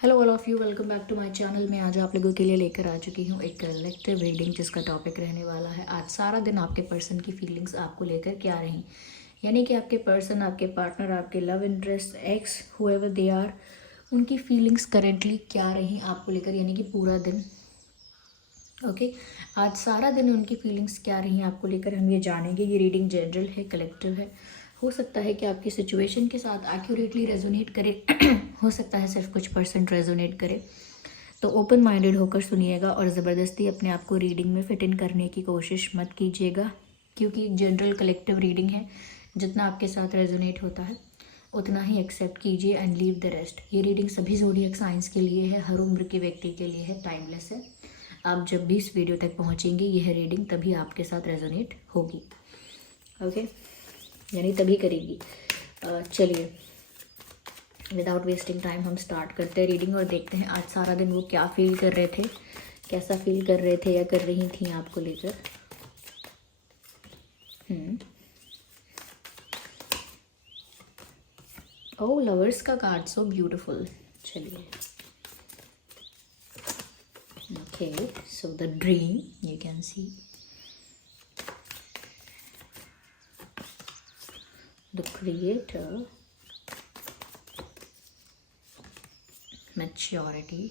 Hello all of you, welcome back to my channel. मैं आज आप लोगों के लिए लेकर आ चुकी हूँ एक कलेक्टिव रीडिंग जिसका टॉपिक रहने वाला है आज सारा दिन आपके पर्सन की फीलिंग्स आपको लेकर क्या रही। यानी कि आपके पर्सन, आपके पार्टनर, आपके love interest, ex, whoever they are, उनकी फीलिंग्स करेंटली क्या रही आपको लेकर, यानी कि पूरा दिन। ओके, आज सारा दिन उनकी फीलिंग्स क्या रही आपको लेकर हम ये जानेंगे। ये रीडिंग जनरल है, कलेक्टिव है। हो सकता है कि आपकी सिचुएशन के साथ एक्यूरेटली रेजोनेट करे हो सकता है सिर्फ कुछ परसेंट रेजोनेट करे। तो ओपन माइंडेड होकर सुनिएगा और ज़बरदस्ती अपने आप को रीडिंग में फिट इन करने की कोशिश मत कीजिएगा, क्योंकि जनरल कलेक्टिव रीडिंग है। जितना आपके साथ रेजोनेट होता है उतना ही एक्सेप्ट कीजिए एंड लीव द रेस्ट। ये रीडिंग सभी ज़ोडिएक साइंस के लिए है, हर उम्र के व्यक्ति के लिए है, टाइमलेस है। आप जब भी इस वीडियो तक पहुंचेंगे यह रीडिंग तभी आपके साथ रेजोनेट होगी। ओके, यानी तभी करेगी। चलिए, विदाउट वेस्टिंग टाइम हम स्टार्ट करते हैं रीडिंग और देखते हैं आज सारा दिन वो क्या फील कर रहे थे, कैसा फील कर रहे थे या कर रही थी आपको लेकर। ओह, लवर्स का कार्ड, सो ब्यूटीफुल। चलिए, okay, so the dream you can see the creator, maturity.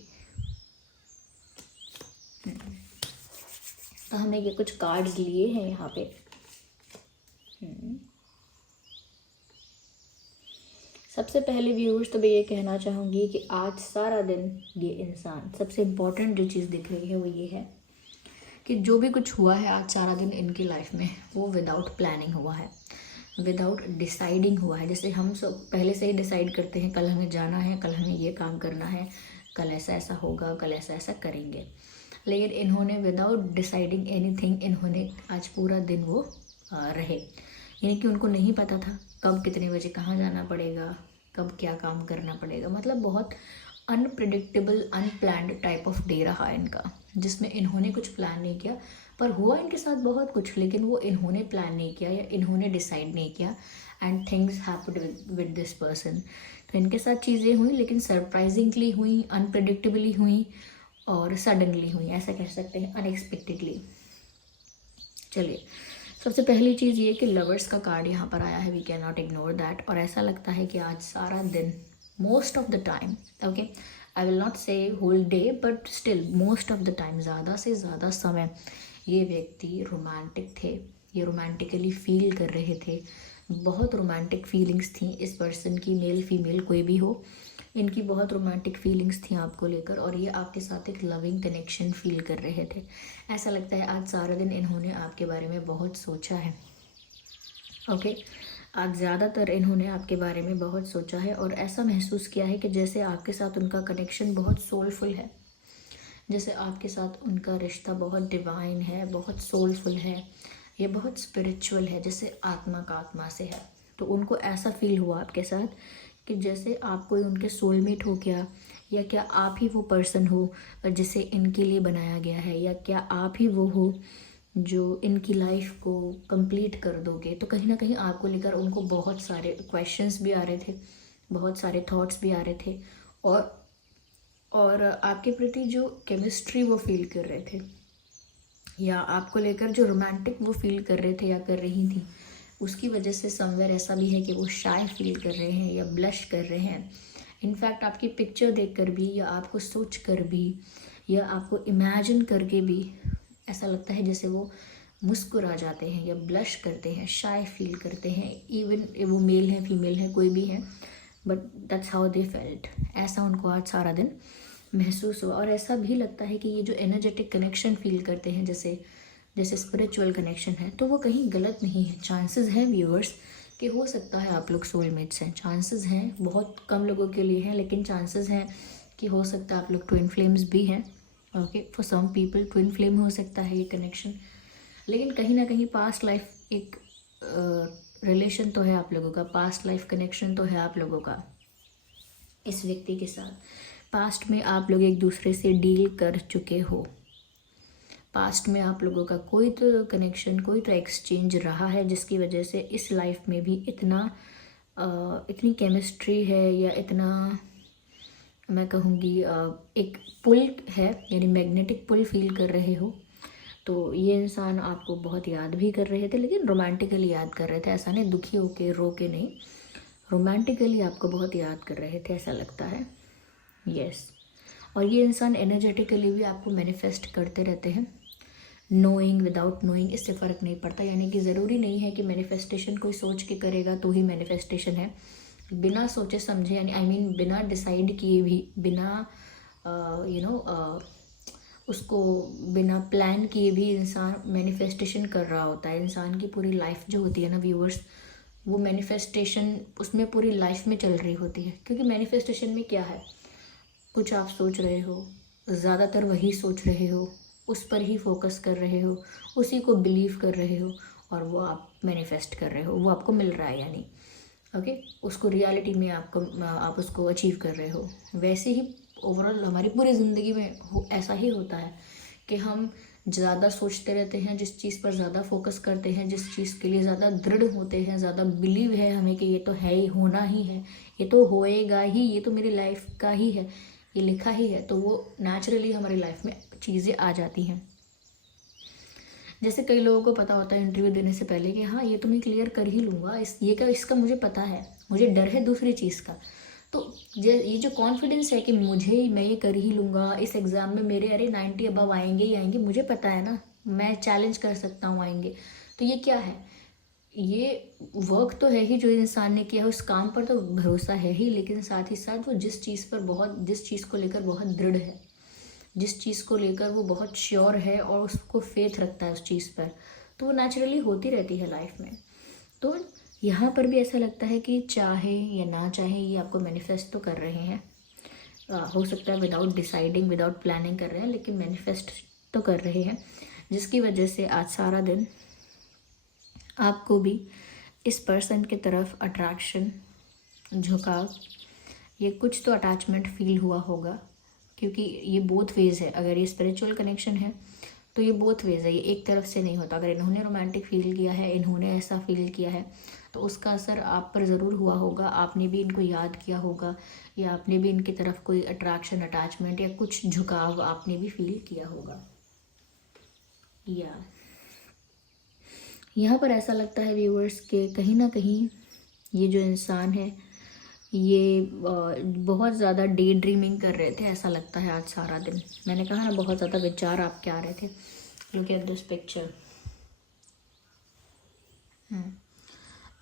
तो हमने ये कुछ कार्ड्स लिए हैं यहाँ पे। सबसे पहले व्यूअर्स तो मैं ये कहना चाहूँगी कि आज सारा दिन ये इंसान, सबसे इम्पॉर्टेंट जो चीज़ दिख रही है वो ये है कि जो भी कुछ हुआ है आज सारा दिन इनकी लाइफ में वो विदाउट प्लानिंग हुआ है, विदाउट डिसाइडिंग हुआ है। जैसे हम सब पहले से ही डिसाइड करते हैं, कल हमें जाना है, कल हमें ये काम करना है, कल ऐसा ऐसा होगा, कल ऐसा ऐसा करेंगे। लेकिन इन्होंने विदाउट डिसाइडिंग एनीथिंग, इन्होंने आज पूरा दिन वो रहे। यानी कि उनको नहीं पता था कब कितने बजे कहाँ जाना पड़ेगा, कब क्या काम करना पड़ेगा। मतलब बहुत unpredictable, unplanned type of day रहा इनका, जिसमें इन्होंने कुछ प्लान नहीं किया। पर हुआ इनके साथ बहुत कुछ, लेकिन वो इन्होंने प्लान नहीं किया या इन्होंने डिसाइड नहीं किया and things happened with this person. तो इनके साथ चीज़ें हुई, लेकिन सरप्राइजिंगली हुई, अनप्रिडिक्टेबली हुई और सडनली हुई, ऐसा कह सकते हैं, अनएक्सपेक्टेडली। चलिए, सबसे पहली चीज़ ये कि लवर्स का कार्ड यहाँ पर आया है, we can not ignore that. और ऐसा लगता है कि आज सारा दिन, most of the time, okay, I will not say whole day but still most of the time, ज़्यादा से ज़्यादा समय ये व्यक्ति रोमांटिक थे, ये रोमांटिकली फील कर रहे थे। बहुत रोमांटिक फीलिंग्स थी इस पर्सन की, मेल फीमेल कोई भी हो, इनकी बहुत रोमांटिक फीलिंग्स थी आपको लेकर और ये आपके साथ एक लविंग कनेक्शन फील कर रहे थे। ऐसा लगता है आज सारा दिन इन्होंने आपके बारे में बहुत सोचा है। ओके, आज ज़्यादातर इन्होंने आपके बारे में बहुत सोचा है और ऐसा महसूस किया है कि जैसे आपके साथ उनका कनेक्शन बहुत सोलफुल है, जैसे आपके साथ उनका रिश्ता बहुत डिवाइन है, बहुत सोलफुल है, ये बहुत स्पिरिचुअल है, जैसे आत्मा का आत्मा से है। तो उनको ऐसा फील हुआ आपके साथ कि जैसे आप कोई उनके सोलमेट हो क्या, या क्या आप ही वो पर्सन हो जिसे इनके लिए बनाया गया है, या क्या आप ही वो हो जो इनकी लाइफ को कंप्लीट कर दोगे। तो कहीं ना कहीं आपको लेकर उनको बहुत सारे क्वेश्चंस भी आ रहे थे, बहुत सारे थॉट्स भी आ रहे थे और आपके प्रति जो केमिस्ट्री वो फील कर रहे थे, या आपको लेकर जो रोमांटिक वो फील कर रहे थे या कर रही थी, उसकी वजह से समवेयर ऐसा भी है कि वो शाय फील कर रहे हैं या ब्लश कर रहे हैं। इनफैक्ट आपकी पिक्चर देखकर भी, या आपको सोच कर भी, या आपको इमेजिन करके भी ऐसा लगता है जैसे वो मुस्कुरा जाते हैं या ब्लश करते हैं, शाय फील करते हैं। इवन वो मेल है, फीमेल है, कोई भी है, but that's how they felt. ऐसा उनको आज सारा दिन महसूस हुआ। और ऐसा भी लगता है कि ये जो एनर्जेटिक कनेक्शन फील करते हैं, जैसे जैसे स्पिरिचुअल कनेक्शन है, तो वो कहीं गलत नहीं है। चांसेस हैं व्यूअर्स कि हो सकता है आप लोग सोलमेट्स हैं, चांसेस हैं, बहुत कम लोगों के लिए हैं, लेकिन चांसेस हैं कि हो सकता है आप लोग ट्विन फ्लेम्स भी हैं। Okay, for some people twin flame हो सकता है ये कनेक्शन। लेकिन कहीं ना कहीं पास्ट लाइफ एक रिलेशन तो है आप लोगों का, पास्ट लाइफ कनेक्शन तो है आप लोगों का इस व्यक्ति के साथ। पास्ट में आप लोग एक दूसरे से डील कर चुके हो, पास्ट में आप लोगों का कोई तो कनेक्शन, कोई तो एक्सचेंज रहा है, जिसकी वजह से इस लाइफ में भी इतनी केमिस्ट्री है या इतना मैं कहूँगी एक पुल है, यानी मैग्नेटिक पुल फील कर रहे हो। तो ये इंसान आपको बहुत याद भी कर रहे थे, लेकिन रोमांटिकली याद कर रहे थे, ऐसा नहीं दुखी होके रो के नहीं, रोमांटिकली आपको बहुत याद कर रहे थे ऐसा लगता है। यस। और ये इंसान एनर्जेटिकली भी आपको मैनिफेस्ट करते रहते हैं, नोइंग विदाउट नोइंग, इससे फ़र्क नहीं पड़ता। यानी कि ज़रूरी नहीं है कि मैनिफेस्टेशन कोई सोच के करेगा तो ही मैनिफेस्टेशन है। बिना सोचे समझे, यानी आई मीन बिना डिसाइड किए भी, बिना उसको बिना प्लान किए भी इंसान मैनिफेस्टेशन कर रहा होता है। इंसान की पूरी लाइफ जो होती है ना व्यूअर्स, वो मैनिफेस्टेशन उसमें पूरी लाइफ में चल रही होती है। क्योंकि मैनिफेस्टेशन में क्या है, कुछ आप सोच रहे हो, ज़्यादातर वही सोच रहे हो, उस पर ही फोकस कर रहे हो, उसी को बिलीव कर रहे हो, और वो आप मैनिफेस्ट कर रहे हो, वो आपको मिल रहा है, यानी ओके उसको रियलिटी में आप उसको अचीव कर रहे हो। वैसे ही ओवरऑल हमारी पूरी ज़िंदगी में ऐसा ही होता है कि हम ज़्यादा सोचते रहते हैं, जिस चीज़ पर ज़्यादा फोकस करते हैं, जिस चीज़ के लिए ज़्यादा दृढ़ होते हैं, ज़्यादा बिलीव है हमें कि ये तो है ही, होना ही है, ये तो होएगा ही, ये तो मेरी लाइफ का ही है, ये लिखा ही है, तो वो नेचुरली हमारी लाइफ में चीज़ें आ जाती हैं। जैसे कई लोगों को पता होता है इंटरव्यू देने से पहले कि हाँ ये तो मैं क्लियर कर ही लूँगा, इसका मुझे पता है, मुझे डर है दूसरी चीज़ का। तो ये जो कॉन्फिडेंस है कि मैं ये कर ही लूँगा, इस एग्ज़ाम में मेरे 90 अबव आएंगे ही आएंगे, मुझे पता है ना, मैं चैलेंज कर सकता हूँ, आएंगे। तो ये क्या है, ये वर्क तो है ही जो इंसान ने किया है, उस काम पर तो भरोसा है ही, लेकिन साथ ही साथ वो जिस चीज़ को लेकर बहुत दृढ़ है, जिस चीज़ को लेकर वो बहुत श्योर है और उसको फेथ रखता है उस चीज़ पर, तो वो नेचुरली होती रहती है लाइफ में। तो यहाँ पर भी ऐसा लगता है कि चाहे या ना चाहे ये आपको मैनिफेस्ट तो कर रहे हैं, हो सकता है विदाउट डिसाइडिंग, विदाउट प्लानिंग कर रहे हैं, लेकिन मैनिफेस्ट तो कर रहे हैं, जिसकी वजह से आज सारा दिन आपको भी इस पर्सन की तरफ अट्रैक्शन, झुकाव, ये कुछ तो अटैचमेंट फील हुआ होगा। क्योंकि ये बोथ वेज है, अगर ये स्पिरिचुअल कनेक्शन है तो ये बोथ वेज है, ये एक तरफ से नहीं होता। अगर इन्होंने रोमांटिक फील किया है, इन्होंने ऐसा फील किया है, तो उसका असर आप पर ज़रूर हुआ होगा, आपने भी इनको याद किया होगा, या आपने भी इनकी तरफ कोई अट्रैक्शन, अटैचमेंट या कुछ झुकाव आपने भी फील किया होगा। या यहाँ पर ऐसा लगता है व्यूअर्स के कहीं ना कहीं ये जो इंसान है ये बहुत ज़्यादा डे ड्रीमिंग कर रहे थे, ऐसा लगता है आज सारा दिन। मैंने कहा ना बहुत ज़्यादा विचार आपके आ रहे थे। Look at this picture.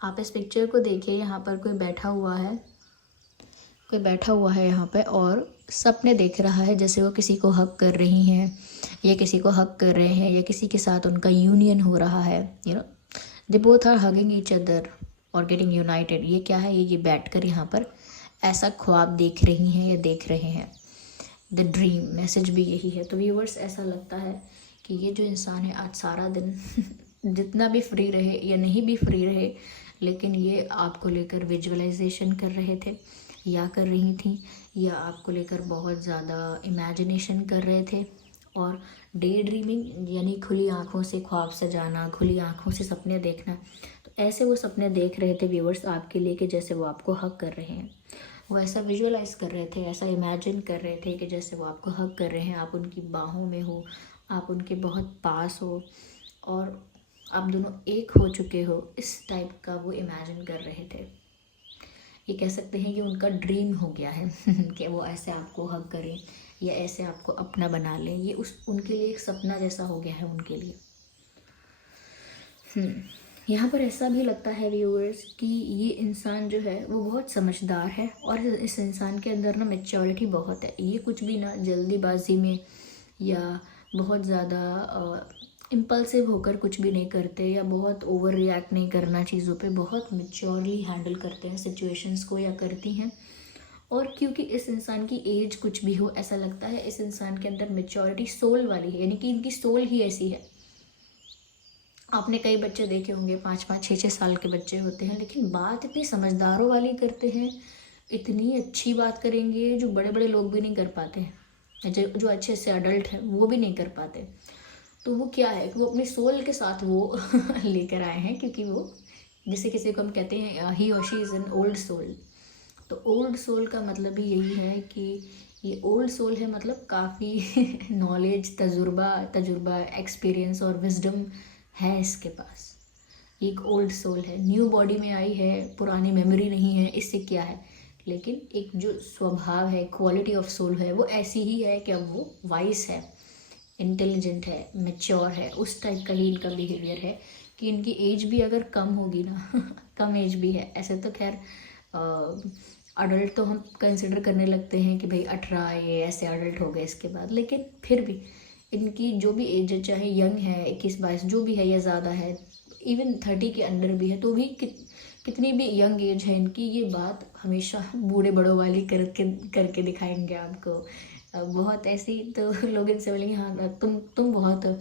आप इस पिक्चर को देखिए, यहाँ पर कोई बैठा हुआ है यहाँ पे, और सपने देख रहा है, जैसे वो किसी को हक कर रही हैं, या किसी को हक कर रहे हैं, या किसी के साथ उनका यूनियन हो रहा है, they both are hugging each other और गेटिंग यूनाइटेड। ये क्या है, ये बैठकर यहाँ पर ऐसा ख्वाब देख रही हैं या देख रहे हैं। द ड्रीम मैसेज भी यही है। तो व्यूअर्स ऐसा लगता है कि ये जो इंसान है आज सारा दिन जितना भी फ्री रहे या नहीं भी फ्री रहे, लेकिन ये आपको लेकर विजुअलाइजेशन कर रहे थे या कर रही थी, या आपको लेकर बहुत ज़्यादा इमेजिनेशन कर रहे थे। और डे ड्रीमिंग यानी खुली आँखों से ख्वाब सजाना, खुली आँखों से सपने देखना। तो ऐसे वो सपने देख रहे थे व्यूअर्स आपके लिए कि जैसे वो आपको हक कर रहे हैं, वो ऐसा विजुअलाइज कर रहे थे, ऐसा इमेजिन कर रहे थे कि जैसे वो आपको हक कर रहे हैं, आप उनकी बाहों में हो, आप उनके बहुत पास हो और आप दोनों एक हो चुके हो, इस टाइप का वो इमेजिन कर रहे थे। ये कह सकते हैं कि उनका ड्रीम हो गया है कि वो ऐसे आपको हक करें या ऐसे आपको अपना बना लें। ये उनके लिए एक सपना जैसा हो गया है उनके लिए। यहाँ पर ऐसा भी लगता है व्यूअर्स कि ये इंसान जो है वो बहुत समझदार है, और इस इंसान के अंदर ना मैच्योरिटी बहुत है। ये कुछ भी ना जल्दीबाजी में या बहुत ज़्यादा इम्पल्सिव होकर कुछ भी नहीं करते, या बहुत ओवर रिएक्ट नहीं करना चीज़ों पे, बहुत मैच्योरली हैंडल करते हैं सिचुएशंस को, या करती हैं। और क्योंकि इस इंसान की एज कुछ भी हो, ऐसा लगता है इस इंसान के अंदर मैच्योरिटी सोल वाली है, यानी कि इनकी सोल ही ऐसी है। आपने कई बच्चे देखे होंगे, 5-5, 6-6 साल के बच्चे होते हैं, लेकिन बात इतनी समझदारों वाली करते हैं, इतनी अच्छी बात करेंगे जो बड़े बड़े लोग भी नहीं कर पाते, जो अच्छे से अडल्ट हैं वो भी नहीं कर पाते। तो वो क्या है कि वो अपने सोल के साथ वो लेकर आए हैं, क्योंकि वो जैसे किसी को हम कहते हैं ही और she is an old soul, तो ओल्ड सोल का मतलब ही यही है कि ये ओल्ड सोल है, मतलब काफ़ी नॉलेज, तजुर्बा एक्सपीरियंस और विजडम है इसके पास। एक ओल्ड सोल है, न्यू बॉडी में आई है, पुरानी मेमोरी नहीं है, इससे क्या है, लेकिन एक जो स्वभाव है, क्वालिटी ऑफ सोल है, वो ऐसी ही है कि अब वो वाइस है, इंटेलिजेंट है, मैच्योर है। उस टाइप का ही इनका बिहेवियर है कि इनकी एज भी अगर कम होगी ना कम एज भी है, ऐसे तो खैर अडल्ट तो हम कंसिडर करने लगते हैं कि भाई 18 ये ऐसे अडल्ट हो गए इसके बाद, लेकिन फिर भी इनकी जो भी एज है, चाहे यंग है 21-22 जो भी है या ज़्यादा है, इवन 30 के अंडर भी है, तो भी कितनी भी यंग एज है इनकी, ये बात हमेशा बूढ़े बड़ों वाली करके दिखाएंगे आपको। बहुत ऐसी तो लोग इनसे बोलेंगे हाँ तुम बहुत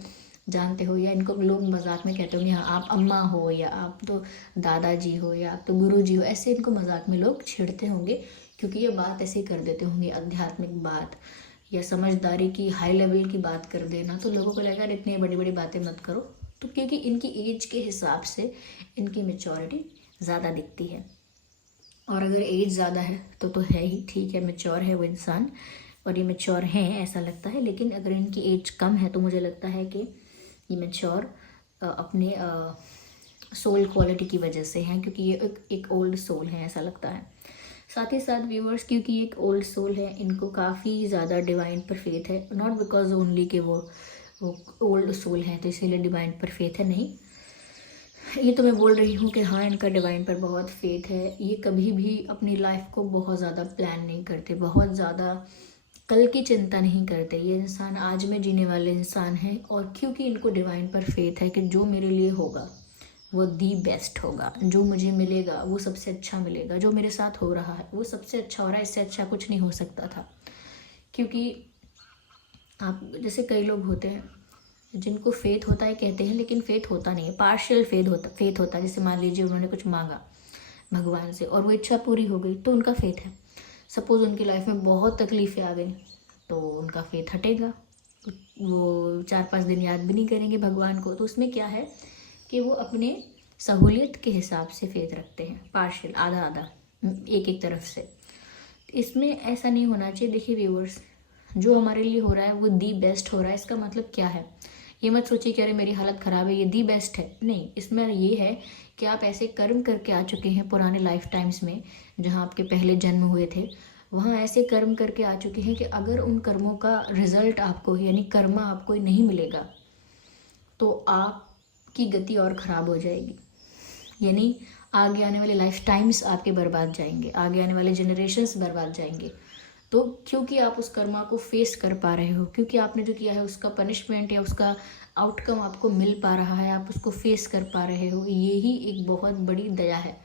जानते हो, या इनको लोग मजाक में कहते होंगे हाँ आप अम्मा हो, या आप तो दादाजी हो, या आप तो गुरुजी हो, ऐसे इनको मजाक में लोग छेड़ते होंगे, क्योंकि ये बात ऐसे कर देते होंगे, आध्यात्मिक बात या समझदारी की हाई लेवल की बात कर देना, तो लोगों को लगेगा इतनी बड़ी बड़ी बातें मत करो। तो क्योंकि इनकी एज के हिसाब से इनकी मेच्योरिटी ज़्यादा दिखती है, और अगर एज ज़्यादा है तो है ही ठीक है, मेच्योर है वो इंसान, और ये मेच्योर हैं ऐसा लगता है। लेकिन अगर इनकी एज कम है तो मुझे लगता है कि ये मेच्योर अपने सोल क्वालिटी की वजह से हैं, क्योंकि ये एक ओल्ड सोल है ऐसा लगता है। साथ ही साथ व्यूअर्स, क्योंकि एक ओल्ड सोल है, इनको काफ़ी ज़्यादा डिवाइन पर फेथ है, नॉट बिकॉज ओनली कि वो ओल्ड सोल है तो इसीलिए डिवाइन पर फेथ है, नहीं। ये तो मैं बोल रही हूँ कि हाँ इनका डिवाइन पर बहुत फेथ है। ये कभी भी अपनी लाइफ को बहुत ज़्यादा प्लान नहीं करते, बहुत ज़्यादा कल की चिंता नहीं करते। ये इंसान आज में जीने वाले इंसान हैं, और क्योंकि इनको डिवाइन पर फेथ है कि जो मेरे लिए होगा वो दी बेस्ट होगा, जो मुझे मिलेगा वो सबसे अच्छा मिलेगा, जो मेरे साथ हो रहा है वो सबसे अच्छा हो रहा है, इससे अच्छा कुछ नहीं हो सकता था। क्योंकि आप जैसे कई लोग होते हैं जिनको फेथ होता है कहते हैं, लेकिन फेथ होता नहीं है, पार्शियल फेथ होता है। जैसे मान लीजिए उन्होंने कुछ मांगा भगवान से और वो इच्छा पूरी हो गई तो उनका फेथ है। सपोज़ उनकी लाइफ में बहुत तकलीफ़ें आ गई तो उनका फेथ हटेगा, वो 4-5 दिन याद भी नहीं करेंगे भगवान को। तो उसमें क्या है कि वो अपने सहूलियत के हिसाब से फेथ रखते हैं, पार्शियल, आधा आधा, एक तरफ से। इसमें ऐसा नहीं होना चाहिए। देखिए व्यूअर्स, जो हमारे लिए हो रहा है वो दी बेस्ट हो रहा है, इसका मतलब क्या है, ये मत सोचिए कि अरे मेरी हालत ख़राब है ये दी बेस्ट है, नहीं। इसमें ये है कि आप ऐसे कर्म करके आ चुके हैं पुराने लाइफ टाइम्स में, जहाँ आपके पहले जन्म हुए थे, वहाँ ऐसे कर्म करके आ चुके हैं कि अगर उन कर्मों का रिजल्ट आपको यानी कर्मा आपको नहीं मिलेगा तो आपकी गति और ख़राब हो जाएगी, यानी आगे आने वाले लाइफ टाइम्स आपके बर्बाद जाएंगे, आगे आने वाले जनरेशन्स बर्बाद जाएंगे। तो क्योंकि आप उस कर्मा को फेस कर पा रहे हो, क्योंकि आपने जो किया है उसका पनिशमेंट या उसका आउटकम आपको मिल पा रहा है, आप उसको फेस कर पा रहे हो, यही एक बहुत बड़ी दया है।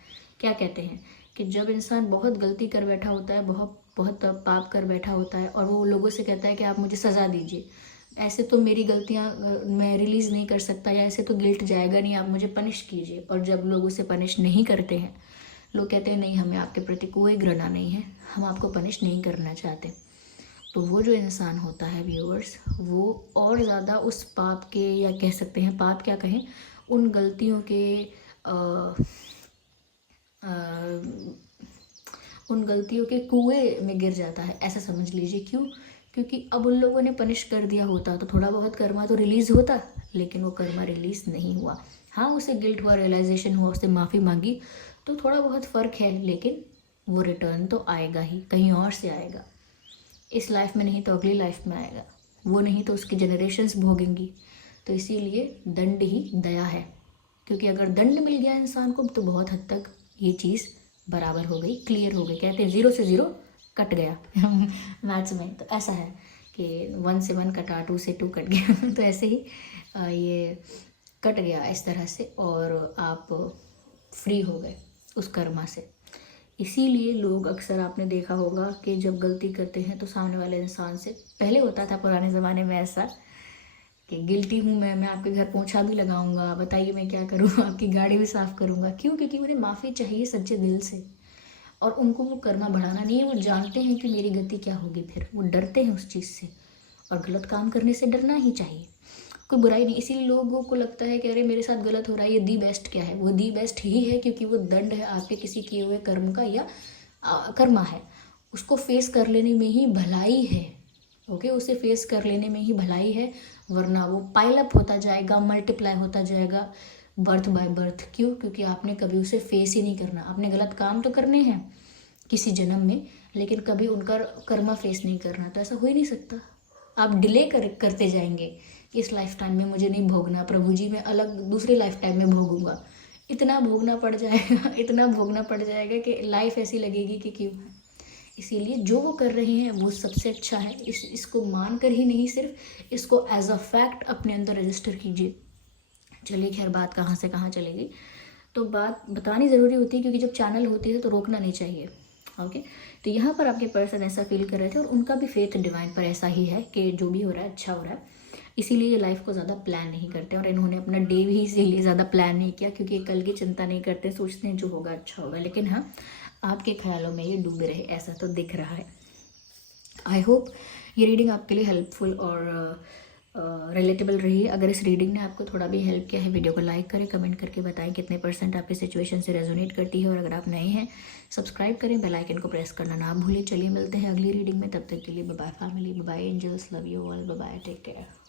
क्या कहते हैं कि जब इंसान बहुत गलती कर बैठा होता है, बहुत बहुत पाप कर बैठा होता है, और वो लोगों से कहता है कि आप मुझे सज़ा दीजिए, ऐसे तो मेरी गलतियाँ मैं रिलीज़ नहीं कर सकता, या ऐसे तो गिल्ट जाएगा नहीं, आप मुझे पनिश कीजिए। और जब लोग उसे पनिश नहीं करते हैं, लोग कहते हैं नहीं हमें आपके प्रति कोई घृणा नहीं है, हम आपको पनिश नहीं करना चाहते, तो वो जो इंसान होता है व्यूअर्स, वो और ज़्यादा उस पाप के, या कह सकते हैं पाप क्या कहें, उन गलतियों के उन गलतियों के कुएं में गिर जाता है, ऐसा समझ लीजिए। क्यों? क्योंकि अब उन लोगों ने पनिश कर दिया होता तो थोड़ा बहुत कर्मा तो रिलीज़ होता, लेकिन वो कर्मा रिलीज़ नहीं हुआ। हाँ उसे गिल्ट हुआ, रियलाइजेशन हुआ, उससे माफ़ी मांगी, तो थोड़ा बहुत फ़र्क है, लेकिन वो रिटर्न तो आएगा ही, कहीं और से आएगा। इस लाइफ में नहीं तो अगली लाइफ में आएगा, वो नहीं तो उसकी जनरेशन्स भोगेंगी। तो इसीलिए दंड ही दया है, क्योंकि अगर दंड मिल गया इंसान को तो बहुत हद तक ये चीज़ बराबर हो गई, क्लियर हो गई। कहते हैं 0 से 0 कट गया मैथ्स में, तो ऐसा है कि 1 से 1 कटा, 2 से 2 कट गया तो ऐसे ही ये कट गया इस तरह से, और आप फ्री हो गए उस कर्मा से। इसीलिए लोग अक्सर आपने देखा होगा कि जब गलती करते हैं तो सामने वाले इंसान से, पहले होता था पुराने ज़माने में ऐसा कि गिल्टी हूँ मैं आपके घर पोंछा भी लगाऊंगा, बताइए मैं क्या करूँ, आपकी गाड़ी भी साफ़ करूँगा। क्यों? क्योंकि उन्हें माफ़ी चाहिए सच्चे दिल से, और उनको वो कर्मा बढ़ाना नहीं है। वो जानते हैं कि मेरी गति क्या होगी, फिर वो डरते हैं उस चीज़ से, और गलत काम करने से डरना ही चाहिए, कोई बुराई नहीं। इसीलिए लोगों को लगता है कि अरे मेरे साथ गलत हो रहा है, ये दी बेस्ट क्या है, वो दी बेस्ट ही है, क्योंकि वो दंड है आपके किसी किए हुए कर्म का, या कर्मा है, उसको फेस कर लेने में ही भलाई है। ओके, उसे फेस कर लेने में ही भलाई है, वरना वो पाइल अप होता जाएगा, मल्टीप्लाई होता जाएगा बर्थ बाय बर्थ। क्यों? क्योंकि आपने कभी उसे फेस ही नहीं करना। आपने गलत काम तो करने हैं किसी जन्म में, लेकिन कभी उनका कर्मा फेस नहीं करना, तो ऐसा हो ही नहीं सकता। आप डिले करते जाएंगे, इस लाइफ टाइम में मुझे नहीं भोगना, प्रभु जी मैं अलग दूसरी लाइफ टाइम में भोगूंगा। इतना भोगना पड़ जाएगा, इतना भोगना पड़ जाएगा कि लाइफ ऐसी लगेगी कि क्यों है। इसीलिए जो वो कर रहे हैं वो सबसे अच्छा है। इसको मान कर ही नहीं, सिर्फ इसको एज अ फैक्ट अपने अंदर रजिस्टर कीजिए। चलिए खैर, बात कहाँ से कहाँ चलेगी, तो बात बतानी ज़रूरी होती है, क्योंकि जब चैनल होती है तो रोकना नहीं चाहिए। ओके, तो यहाँ पर आपके पर्सन ऐसा फील कर रहे थे और उनका भी फेथ डिवाइन पर ऐसा ही है कि जो भी हो रहा है अच्छा हो रहा है। इसीलिए ये लाइफ को ज़्यादा प्लान नहीं करते, और इन्होंने अपना डे भी इसीलिए ज़्यादा प्लान नहीं किया, क्योंकि कल की चिंता नहीं करते, सोचते हैं जो होगा अच्छा होगा। लेकिन हाँ, आपके ख्यालों में ये डूबे रहे, ऐसा तो दिख रहा है। आई होप ये रीडिंग आपके लिए हेल्पफुल और रिलेटेबल रही है। अगर इस रीडिंग ने आपको थोड़ा भी हेल्प किया है, वीडियो को लाइक करें, कमेंट करके बताएं कितने % आपकी सिचुएशन से रेजोनेट करती है। और अगर आप नए हैं, सब्सक्राइब करें, बेल आइकन को प्रेस करना ना भूलें। चलिए मिलते हैं अगली रीडिंग में, तब तक के लिए bye bye family, bye bye angels, love you all, bye bye, take care.